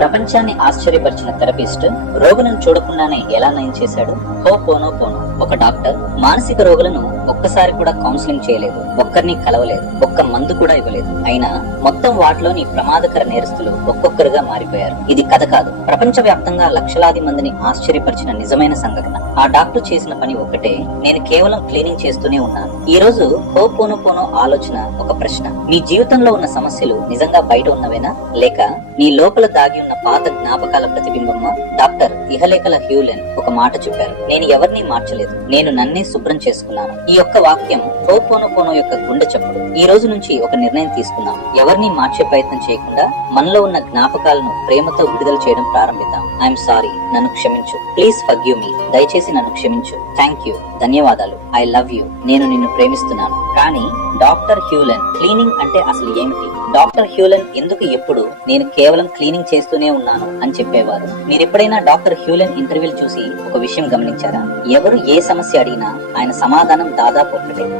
ప్రపంచాన్ని ఆశ్చర్యపరిచిన థెరపిస్ట్ రోగులను చూడకుండానే ఎలా నయం చేశాడు? హోపోనోపోనో. ఒక డాక్టర్ మానసిక రోగులను ఒక్కసారి కూడా కౌన్సిలింగ్ చేయలేదు, ఒక్కరిని కలవలేదు, ఒక్క మందు కూడా ఇవ్వలేదు. అయినా మొత్తం వాటిలోని ప్రమాదకర నేరస్తులు ఒక్కొక్కరుగా మారిపోయారు. ఇది కథ కాదు, ప్రపంచ వ్యాప్తంగా లక్షలాది మందిని ఆశ్చర్యపరిచిన నిజమైన సంఘటన. ఆ డాక్టర్ చేసిన పని ఒక్కటే, నేను కేవలం క్లీనింగ్ చేస్తూనే ఉన్నాను. ఈ రోజు హోపోనోపోనో ఆలోచన ఒక ప్రశ్న: నీ జీవితంలో ఉన్న సమస్యలు నిజంగా బయట ఉన్నవేనా, లేక నీ లోపల దాగి ఉన్న పాత జ్ఞాపకాల ప్రతిబింబమ్మా? డాక్టర్ ఇహలేఖల హ్యూలెన్ ఒక మాట చెప్పారు: నేను ఎవరిని మార్చలేదు, నేను నన్నే శుభ్రం చేసుకున్నాను. ఈ యొక్క వాక్యం హోపోనోపోనో యొక్క గుండె చప్పుడు. ఈ రోజు నుంచి ఒక నిర్ణయం తీసుకుందాం. ఎవరిని మార్చే ప్రయత్నం చేయకుండా మనలో ఉన్న జ్ఞాపకాలను ప్రేమతో విడుదల చేయడం ప్రారంభిద్దాం. ఐఎమ్ సారీ, నన్ను క్షమించు. ప్లీజ్ ఫర్గివ్ మీ. దయచేసి నన్ను క్షమించు. థ్యాంక్ యూ, ధన్యవాదాలు. I love you. నేను నిన్ను ప్రేమిస్తున్నాను. కానీ డాక్టర్ హ్యూలెన్, క్లీనింగ్ అంటే అసలు ఏమిటి? డాక్టర్ హ్యూలెన్ ఎందుకు ఎప్పుడు నేను కేవలం క్లీనింగ్ చేస్తూనే ఉన్నాను అని చెప్పేవారు? మీరెప్పుడైనా డాక్టర్ హ్యూలెన్ ఇంటర్వ్యూలు చూసి ఒక విషయం గమనించారా? ఎవరు ఏ సమస్య అడిగినా ఆయన సమాధానం దాదాపు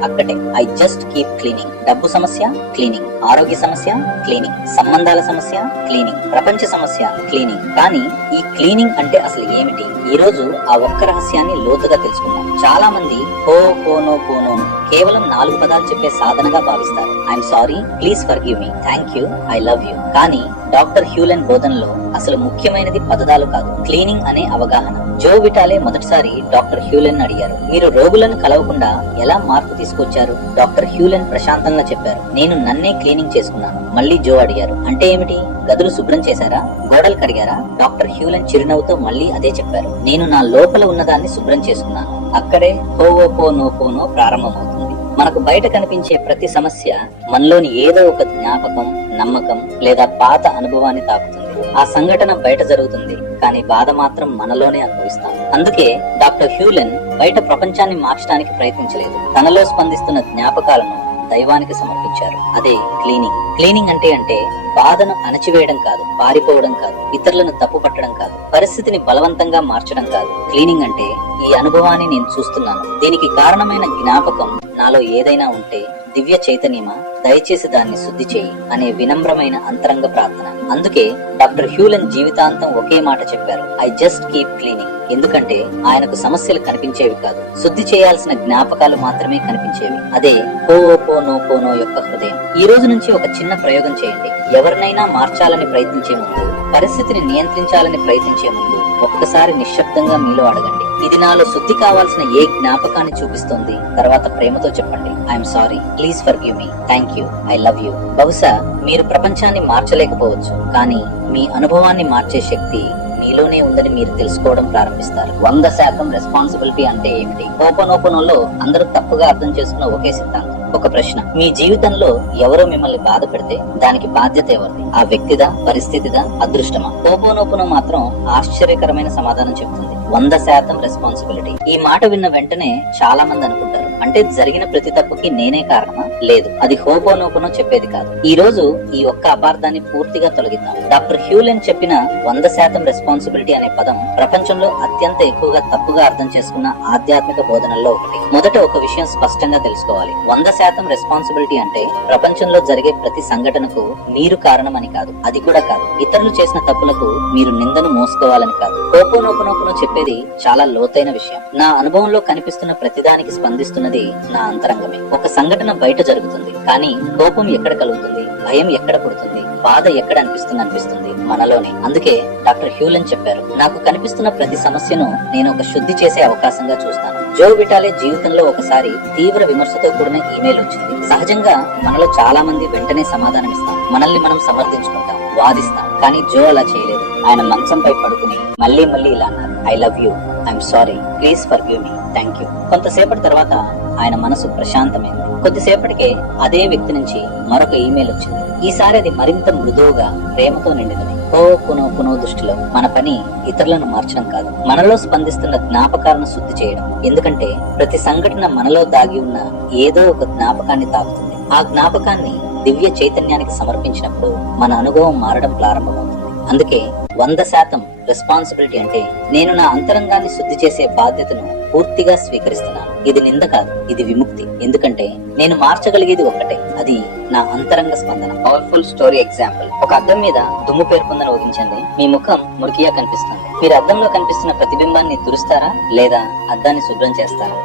అక్కడే ఐ జస్ట్ కీప్ క్లీనింగ్. డబ్బు సమస్య క్లీనింగ్, ఆరోగ్య సమస్య క్లీనింగ్, సంబంధాల సమస్య క్లీనింగ్, ప్రపంచ సమస్య క్లీనింగ్. కానీ ఈ క్లీనింగ్ అంటే అసలు ఏమిటి? ఈ రోజు ఆ ఒక్క రహస్యాన్ని లోతుగా తెలుసుకుందాం. చాలా మంది హోపోనోపోనో కేవలం 4 పదాలు చెప్పే సాధనగా భావిస్తారు. I'm sorry, please forgive me, thank you, I love you. కానీ డాక్టర్ హ్యూలెన్ బోధనలో అసలు ముఖ్యమైనది పదజాలు కాదు, క్లీనింగ్ అనే అవగాహన. జో విటాలే మొదటిసారి డాక్టర్ హ్యూలెన్ అడిగారు, మీరు రోగులను కలవకుండా ఎలా మార్పు తీసుకొచ్చారు? డాక్టర్ హ్యూలెన్ ప్రశాంతంగా చెప్పారు, నేను నన్నే క్లీనింగ్ చేసుకున్నాను. మళ్ళీ జో అడిగారు, అంటే ఏమిటి? గదులు శుభ్రం చేశారా, గోడలు కడిగారా? డాక్టర్ హ్యూలెన్ చిరునవ్వుతో మళ్ళీ అదే చెప్పారు, నేను నా లోపల ఉన్నదాన్ని శుభ్రం చేసుకున్నాను. అక్కడే హోపోనోపోనో ప్రారంభమవుతుంది. మనకు బయట కనిపించే ప్రతి సమస్య మనలోని ఏదో ఒక జ్ఞాపకం, నమ్మకం లేదా పాత అనుభవాన్ని తాకుతుంది. ఆ సంఘటన బయట జరుగుతుంది, కానీ బాధ మాత్రం మనలోనే అనుభవిస్తాం. అందుకే డాక్టర్ హ్యూలెన్ బయట ప్రపంచాన్ని మార్చడానికి ప్రయత్నించలేదు, తనలో స్పందిస్తున్న జ్ఞాపకాలను దైవానికి సమర్పించారు. అదే క్లీనింగ్. క్లీనింగ్ అంటే బాధను అణచివేయడం కాదు, పారిపోవడం కాదు, ఇతరులను తప్పు పట్టడం కాదు, పరిస్థితిని బలవంతంగా మార్చడం కాదు. క్లీనింగ్ అంటే ఈ అనుభవాన్ని నేను చూస్తున్నాను, దీనికి కారణమైన జ్ఞాపకం నాలో ఏదైనా ఉంటే దివ్య చైతన్యమా, దయచేసి దాన్ని శుద్ధి చేయి అనే వినమ్రమైన అంతరంగ ప్రార్థన. అందుకే డాక్టర్ హ్యూలెన్ జీవితాంతం ఒకే మాట చెప్పారు, ఐ జస్ట్ కీప్ క్లీనింగ్. ఎందుకంటే ఆయనకు సమస్యలు కనిపించేవి కాదు, శుద్ధి చేయాల్సిన జ్ఞాపకాలు మాత్రమే కనిపించేవి. అదే హోపోనోపోనో యొక్క హృదయం. ఈ రోజు నుంచి ఒక చిన్న ప్రయోగం చేయండి. ఎవరినైనా మార్చాలని ప్రయత్నించే ముందు, పరిస్థితిని నియంత్రించాలని ప్రయత్నించే ముందు ఒక్కసారి నిశ్శబ్దంగా మీలో అడగండి, ఇది నాలో శుద్ధి కావాల్సిన ఏ జ్ఞాపకాన్ని చూపిస్తోంది? తర్వాత ప్రేమతో చెప్పండి, I'm sorry, please forgive me, thank you, I love you. బహుశా మీరు ప్రపంచాన్ని మార్చలేకపోవచ్చు, కానీ మీ అనుభవాన్ని మార్చే శక్తి మీలోనే ఉందని మీరు తెలుసుకోవడం ప్రారంభిస్తారు. 100% రెస్పాన్సిబిలిటీ అంటే ఏమిటి? హోపోనోపోనోలో అందరూ తప్పుగా అర్థం చేసుకున్న ఒకే సిద్ధాంతం, ఒక ప్రశ్న: మీ జీవితంలో ఎవరో మిమ్మల్ని బాధ పెడితే దానికి బాధ్యత ఎవరిది? ఆ వ్యక్తిదా, పరిస్థితిదా, అదృష్టమా? హోపోనోపోనో మాత్రం ఆశ్చర్యకరమైన సమాధానం చెప్తుంది, 100% రెస్పాన్సిబిలిటీ. ఈ మాట విన్న వెంటనే చాలా మంది అనుకుంటారు, అంటే జరిగిన ప్రతి తప్పుకి నేనే కారణమా? లేదు, అది హోపోనోపోనో చెప్పేది కాదు. ఈ రోజు ఈ ఒక్క అపార్థాన్ని పూర్తిగా తొలగిద్దాం. డాక్టర్ హ్యూలెన్ చెప్పిన 100% రెస్పాన్సిబిలిటీ అనే పదం ప్రపంచంలో అత్యంత ఎక్కువగా తప్పుగా అర్థం చేసుకున్న ఆధ్యాత్మిక బోధనల్లో ఒకటి. మొదట ఒక విషయం స్పష్టంగా తెలుసుకోవాలి, 100% రెస్పాన్సిబిలిటీ అంటే ప్రపంచంలో జరిగే ప్రతి సంఘటనకు మీరు కారణమని కాదు, అది కూడా కాదు. ఇతరులు చేసిన తప్పులకు మీరు నిందను మోసుకోవాలని కాదు. హోపోనోపోనో చెప్పేది చాలా లోతైన విషయం. నా అనుభవంలో కనిపిస్తున్న ప్రతిదానికి స్పందిస్తున్నది నా అంతరంగమే. ఒక సంఘటన బయట జరుగుతుంది, కానీ కోపం ఎక్కడ కలుగుతుంది, భయం ఎక్కడ పుడుతుంది, బాధ ఎక్కడ అనిపిస్తుంది మనలోనే. అందుకే డాక్టర్ హ్యూలెన్ చెప్పారు, నాకు కనిపిస్తున్న ప్రతి సమస్యను నేను ఒక శుద్ధి చేసే అవకాశంగా చూస్తాను. జో విటాలే జీవితంలో ఒకసారి తీవ్ర విమర్శతో కూడిన ఈమెయిల్ వచ్చింది. సహజంగా మనలో చాలా మంది వెంటనే సమాధానం ఇస్తాం, మనల్ని మనం సమర్థించుకుంటాం, వాదిస్తాం. కానీ జో అలా చేయలేదు. ఆయన మంచంపై పడుకుని మళ్ళీ ఇలా అన్నారు, I love you, I'm sorry, please forgive me, thank you. కొంతసేపటి తర్వాత ఆయన మనసు ప్రశాంతమైంది. కొద్దిసేపటికే అదే వ్యక్తి నుంచి మరొక ఈమెయిల్ వచ్చింది. ఈసారి అది మరింత మృదువుగా, ప్రేమతో నిండినది. హోపోనోపోనో దృష్టిలో మన పని ఇతరులను మార్చడం కాదు, మనలో స్పందిస్తున్న జ్ఞాపకాలను శుద్ధి చేయడం. ఎందుకంటే ప్రతి సంఘటన మనలో దాగి ఉన్న ఏదో ఒక జ్ఞాపకాన్ని తాకుతుంది. ఆ జ్ఞాపకాన్ని దివ్య చైతన్యానికి సమర్పించినప్పుడు మన అనుభవం మారడం ప్రారంభమవుతుంది. అందుకే 100% రెస్పాన్సిబిలిటీ అంటే నేను నా అంతరంగాన్ని శుద్ధి చేసే బాధ్యతను పూర్తిగా స్వీకరిస్తున్నాను. ఇది నింద కాదు, ఇది విముక్తి. ఎందుకంటే నేను మార్చగలిగేది ఒక్కటే, అది నా అంతరంగ స్పందన. Powerful story example. ఒక అద్దం మీద దుమ్ము పేర్కొందని ఊహించండి. మీ ముఖం మురికిగా కనిపిస్తుంది. మీరు అద్దంలో కనిపిస్తున్న ప్రతిబింబాన్ని తురుస్తారా లేదా అద్దాన్ని శుభ్రం చేస్తారా?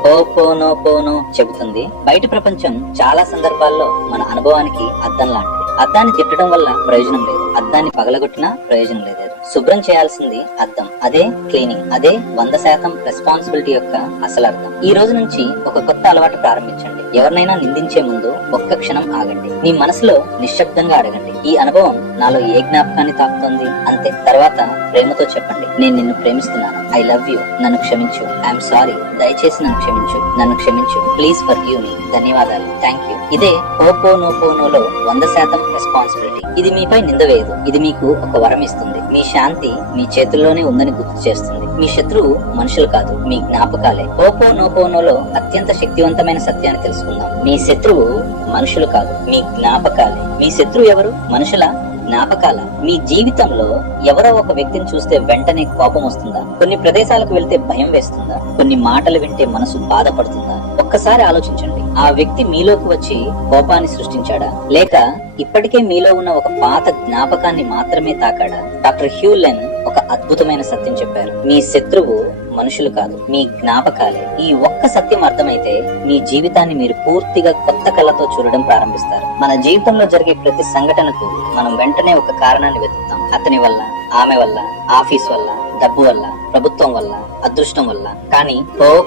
పోనో చెబుతుంది. బయట ప్రపంచం చాలా సందర్భాల్లో మన అనుభవానికి అద్దం లాంటిది. అద్దాన్ని తిట్టడం వల్ల ప్రయోజనం లేదు, అద్దాన్ని పగలగొట్టినా ప్రయోజనం లేదు. శుభ్రం చేయాల్సింది అద్దం. అదే క్లీనింగ్, అదే 100% రెస్పాన్సిబిలిటీ యొక్క అసలు అర్థం. ఈ రోజు నుంచి ఒక కొత్త అలవాటు ప్రారంభించండి. ఎవరినైనా నిందించే ముందు ఒక్క క్షణం ఆగండి. మీ మనసులో నిశ్శబ్దంగా అడగండి, ఈ అనుభవం నాలో ఏ జ్ఞాపకాన్ని తాకుతోంది? అంతే. తర్వాత ప్రేమతో చెప్పండి, నేను నిన్ను ప్రేమిస్తున్నాను, ఐ లవ్ యూ, నన్ను క్షమించు, ఐఎమ్ సారీ, దయచేసి నన్ను క్షమించు, నన్ను క్షమించు, ప్లీజ్ ఫర్గివ్ మీ, ధన్యవాదాలు, థ్యాంక్ యూ. ఇదే హోపోనోపోనోలో 100% రెస్పాన్సిబిలిటీ. ఇది మీపై నింద వేయదు, ఇది మీకు ఒక వరం ఇస్తుంది. మీ శాంతి మీ చేతుల్లోనే ఉందని గుర్తు చేస్తుంది. మీ శత్రువు మనుషులు కాదు, మీ జ్ఞాపకాలే. హోపోనోపోనోలో అత్యంత శక్తివంతమైన సత్యాన్ని తెలుసుకుందాం. మీ శత్రువు మనుషులు కాదు, మీ జ్ఞాపకాలే. మీ శత్రువు ఎవరు? మనుషుల జ్ఞాపకాల. మీ జీవితంలో ఎవరో ఒక వ్యక్తిని చూస్తే వెంటనే కోపం వస్తుందా? కొన్ని ప్రదేశాలకు వెళ్తే భయం వేస్తుందా? కొన్ని మాటలు వింటే మనసు బాధపడుతుందా? ఒక్కసారి ఆలోచించండి. ఆ వ్యక్తి మీలోకి వచ్చి కోపాన్ని సృష్టించాడా, లేక ఇప్పటికే మీలో ఉన్న ఒక పాత జ్ఞాపకాన్ని మాత్రమే తాకాడా? డాక్టర్ హ్యూలెన్ ఒక అద్భుతమైన సత్యం చెప్పారు. మీ శత్రువు మనుషులు కాదు, మీ జ్ఞాపకాలే. ఈ ఒక్క సత్యం అర్థమైతే మీ జీవితాన్ని మీరు పూర్తిగా కొత్త కళ్ళతో చూడడం ప్రారంభిస్తారు. మన జీవితంలో జరిగే ప్రతి సంఘటనకు మనం వెంటనే ఒక కారణాన్ని వెతుకుతాం. అతని వల్ల, ఆమె వల్ల, ఆఫీస్ వల్ల, డబ్బు వల్ల, ప్రభుత్వం వల్ల, అదృష్టం వల్ల. కానీ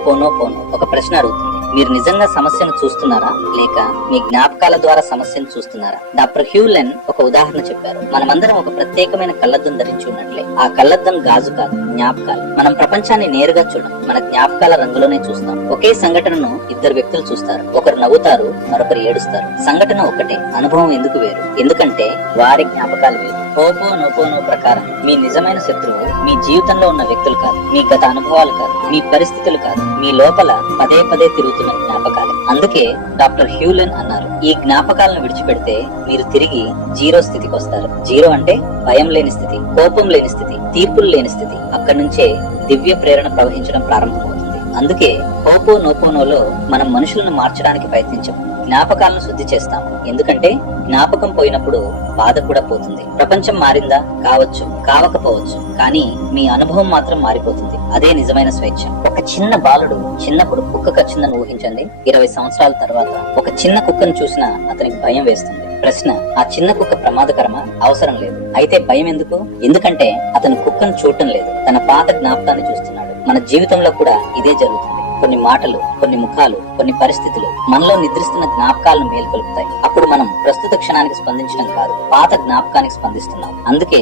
పోనో ఒక ప్రశ్న అడుగుతుంది, మీరు నిజంగా సమస్యను చూస్తున్నారా లేక మీ జ్ఞాపకాల ద్వారా సమస్యను చూస్తున్నారా? డాక్టర్ హ్యూలెన్ ఒక ఉదాహరణ చెప్పారు. మనమందరం ఒక ప్రత్యేకమైన కళ్ళద్దం ధరించి ఉన్నట్లే. ఆ కళ్ళద్దం గాజు కాదు, జ్ఞాపకాలు. మనం ప్రపంచాన్ని నేరుగా చూడం, మన జ్ఞాపకాల రంగులోనే చూస్తాం. ఒకే సంఘటనను ఇద్దరు వ్యక్తులు చూస్తారు, ఒకరు నవ్వుతారు, మరొకరు ఏడుస్తారు. సంఘటన ఒకటే, అనుభవం ఎందుకు వేరు? ఎందుకంటే వారి జ్ఞాపకాలు వేరు. హోపోనోపోనో ప్రకారం మీ నిజమైన శత్రువు మీ జీవితంలో ఉన్న వ్యక్తులు కాదు, మీ గత అనుభవాలు కాదు, మీ పరిస్థితులు కాదు, మీ లోపల పదే తిరుగుతున్న జ్ఞాపకాలే. అందుకే డాక్టర్ హ్యూలెన్ అన్నారు, ఈ జ్ఞాపకాలను విడిచిపెడితే మీరు తిరిగి జీరో స్థితికి వస్తారు. జీరో అంటే భయం లేని స్థితి, కోపం లేని స్థితి, తీర్పులు లేని స్థితి. అక్కడి నుంచే దివ్య ప్రేరణ ప్రవహించడం ప్రారంభమవుతుంది. అందుకే హోపోనోపోనోలో మనం మనుషులను మార్చడానికి ప్రయత్నించం, జ్ఞాపకాలను శుద్ధి చేస్తాం. ఎందుకంటే జ్ఞాపకం పోయినప్పుడు బాధ కూడా పోతుంది. ప్రపంచం మారిందా? కావచ్చు, కావకపోవచ్చు, కానీ మీ అనుభవం మాత్రం మారిపోతుంది. అదే నిజమైన స్వేచ్ఛ. ఒక చిన్న బాలుడు చిన్నప్పుడు కుక్క కచ్చిందని ఊహించండి. 20 సంవత్సరాల తర్వాత ఒక చిన్న కుక్కను చూసినా అతనికి భయం వేస్తుంది. ప్రశ్న, ఆ చిన్న కుక్క ప్రమాదకరమా? అవసరం లేదు. అయితే భయం ఎందుకు? ఎందుకంటే అతను కుక్కను చూడటం లేదు, తన పాత జ్ఞాపకాన్ని చూస్తున్నాడు. మన జీవితంలో కూడా ఇదే జరుగుతుంది. కొన్ని మాటలు, కొన్ని ముఖాలు, కొన్ని పరిస్థితులు మనలో నిద్రిస్తున్న జ్ఞాపకాలను మేల్కొల్పుతాయి. అప్పుడు మనం ప్రస్తుత క్షణానికి స్పందించడం కాదు, పాత జ్ఞాపకానికి స్పందిస్తున్నాం. అందుకే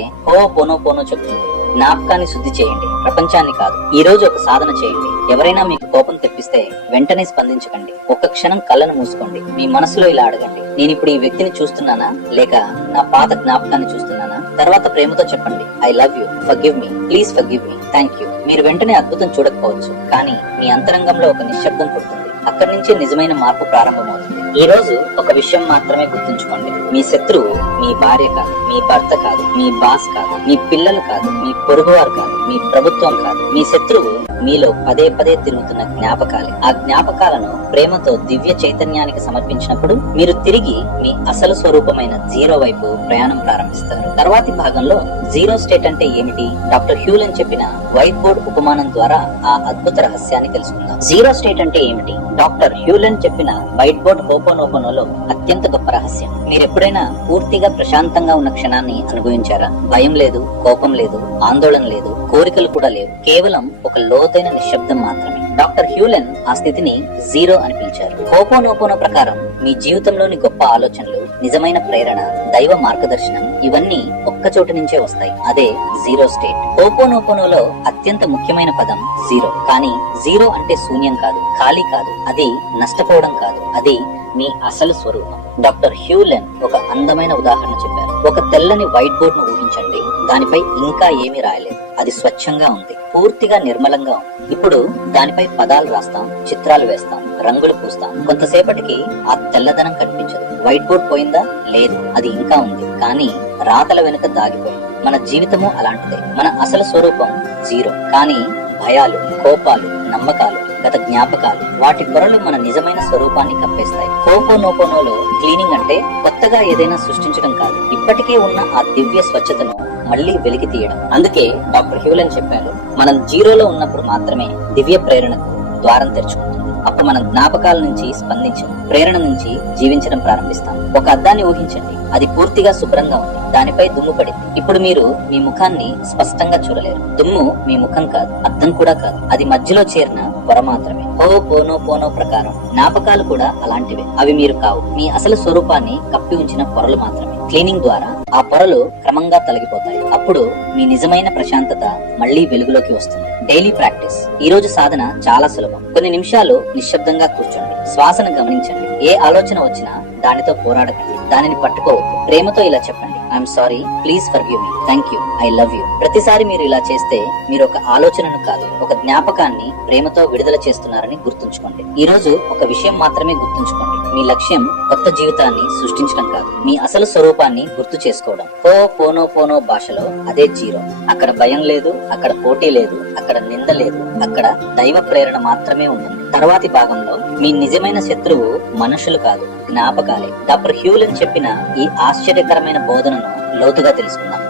పోనో చెప్తుంది, జ్ఞాపకాన్ని శుద్ధి చేయండి, ప్రపంచాన్ని కాదు. ఈ రోజు ఒక సాధన చేయండి. ఎవరైనా మీకు కోపం తెప్పిస్తే వెంటనే స్పందించకండి. ఒక్క క్షణం కళ్ళను మూసుకోండి. మీ మనసులో ఇలా అడగండి, నేను ఇప్పుడు ఈ వ్యక్తిని చూస్తున్నానా లేక నా పాత జ్ఞాపకాన్ని చూస్తున్నానా? తర్వాత ప్రేమతో చెప్పండి, I love you, forgive me, please forgive me, thank you. మీరు వెంటనే అద్భుతం చూడకపోవచ్చు, కానీ మీ అంతరంగంలో ఒక నిశ్శబ్దం పుడుతుంది. అక్కడి నుంచే నిజమైన మార్పు ప్రారంభమవుతుంది. ఈ రోజు ఒక విషయం మాత్రమే గుర్తుంచుకోండి, మీ శత్రువు మీ భార్య కాదు, మీ భర్త కాదు, మీ బాస్ కాదు, మీ పిల్లలు కాదు, మీ పొరుగువారు కాదు, మీ ప్రభుత్వం కాదు. మీ శత్రువు మీలో పదే తిరుగుతున్న జ్ఞాపకాలే. ఆ జ్ఞాపకాలను ప్రేమతో దివ్య చైతన్యానికి సమర్పించినప్పుడు మీరు తిరిగి మీ అసలు స్వరూపమైన జీరో వైపు ప్రయాణం ప్రారంభిస్తారు. తర్వాతి భాగంలో జీరో స్టేట్ అంటే ఏమిటి? డాక్టర్ హ్యూలెన్ చెప్పిన వైట్ బోర్డ్ ఉపమానం ద్వారా ఆ అద్భుత రహస్యాన్ని తెలుసుకుందాం. జీరో స్టేట్ అంటే ఏమిటి? డాక్టర్ హ్యూలెన్ చెప్పిన వైట్ బోర్డ్ హోపోనోపోనోలో అత్యంత గొప్ప రహస్యం. మీరెప్పుడైనా పూర్తిగా ప్రశాంతంగా ఉన్న క్షణాన్ని అనుభవించారా? భయం లేదు, కోపం లేదు, ఆందోళన లేదు, కోరికలు కూడా లేవు, కేవలం ఒక లోతైన నిశ్శబ్దం మాత్రమే. డాక్టర్ హ్యూలెన్ ఆ స్థితిని జీరో అని పిలిచారు. హోపోనోపోనో ప్రకారం మీ జీవితంలోని గొప్ప ఆలోచనలు, నిజమైన ప్రేరణ, దైవ మార్గదర్శనం ఇవన్నీ ఒక్క చోటు నుంచే వస్తాయి. అదే జీరో స్టేట్. హోపోనోపోనోలో అత్యంత ముఖ్యమైన పదం జీరో. కానీ జీరో అంటే శూన్యం కాదు, ఖాళీ కాదు, అది నష్టపోవడం కాదు, అది మీ అసలు స్వరూపం. డాక్టర్ హ్యూలెన్ ఒక అందమైన ఉదాహరణ చెప్పారు. ఒక తెల్లని వైట్ బోర్డ్ ను ఊహించండి, దానిపై ఇంకా ఏమీ రాయలేదు, అది స్వచ్ఛంగా ఉంది, పూర్తిగా నిర్మలంగా ఉంది. ఇప్పుడు దానిపై పదాలు రాస్తాం, చిత్రాలు వేస్తాం, రంగులు పూస్తాం. కొంతసేపటికి ఆ తెల్లదనం కనిపించదు. వైట్ బోర్డ్ పోయిందా? లేదు, అది ఇంకా ఉంది, కానీ రాతల వెనుక దాగిపోయింది. మన జీవితము అలాంటిదే. మన అసలు స్వరూపం జీరో, కానీ భయాలు, కోపాలు, నమ్మకాలు, గత జ్ఞాపకాలు, వాటి పొరలు మన నిజమైన స్వరూపాన్ని కప్పేస్తాయి. హోపోనోపోనోలో క్లీనింగ్ అంటే కొత్తగా ఏదైనా సృష్టించడం కాదు, ఇప్పటికే ఉన్న ఆ దివ్య స్వచ్ఛతను మళ్ళీ వెలికి తీయడం. అందుకే డాక్టర్ హ్యూలెన్ చెప్పారు, మనం జీరోలో ఉన్నప్పుడు మాత్రమే దివ్య ప్రేరణకు ద్వారం తెరుచుకుంటుంది. అప్పుడు మనం జ్ఞాపకాల నుంచి స్పందించం, ప్రేరణ నుంచి జీవించడం ప్రారంభిస్తాం. ఒక అద్దాన్ని ఊహించండి, అది పూర్తిగా శుభ్రంగా ఉంది, దానిపై దుమ్ము పడింది. ఇప్పుడు మీరు మీ ముఖాన్ని స్పష్టంగా చూడలేరు. దుమ్ము మీ ముఖం కాదు, అద్దం కూడా కాదు, అది మధ్యలో చేరిన పొర మాత్రమే. హోపోనోపోనో ప్రకారం జ్ఞాపకాలు కూడా అలాంటివే. అవి మీరు కావు, మీ అసలు స్వరూపాన్ని కప్పి ఉంచిన పొరలు మాత్రమే. క్లీనింగ్ ద్వారా ఆ పొరలు క్రమంగా తొలగిపోతాయి. అప్పుడు మీ నిజమైన ప్రశాంతత మళ్ళీ వెలుగులోకి వస్తుంది. Daily practice. ఈ రోజు సాధన చాలా సులభం. కొన్ని నిమిషాలు నిశ్శబ్దంగా కూర్చోండి, శ్వాసను గమనించండి. ఏ ఆలోచన వచ్చినా దానితో పోరాడకండి, దానిని పట్టుకోవద్దు. ప్రేమతో ఇలా చెప్పండి, I'm sorry, please forgive me, thank you, I love you. ప్రతిసారి మీరు ఇలా చేస్తే మీరు ఒక ఆలోచనను కాదు, ఒక జ్ఞాపకాన్ని ప్రేమతో విడుదల చేస్తున్నారని గుర్తుంచుకోండి. ఈ రోజు ఒక విషయం మాత్రమే గుర్తుంచుకోండి, మీ లక్ష్యం కొత్త జీవితాన్ని సృష్టించడం కాదు, మీ అసలు స్వరూపాన్ని గుర్తు చేసుకోవడం. హోపోనోపోనో భాషలో అదే జీరో. అక్కడ భయం లేదు, అక్కడ పోటీ లేదు, అక్కడ నింద లేదు, అక్కడ దైవ ప్రేరణ మాత్రమే ఉంటుంది. తర్వాతి భాగంలో మీ నిజమైన శత్రువు మనుషులు కాదు, జ్ఞాపకాలే. డాక్టర్ హ్యూలెన్ చెప్పిన ఈ ఆశ్చర్యకరమైన బోధనను లోతుగా తెలుసుకుందాం.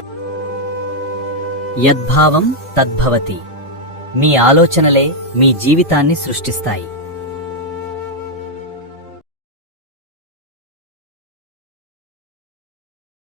యద్భావం తద్భవతి. మీ ఆలోచనలే మీ జీవితాన్ని సృష్టిస్తాయి.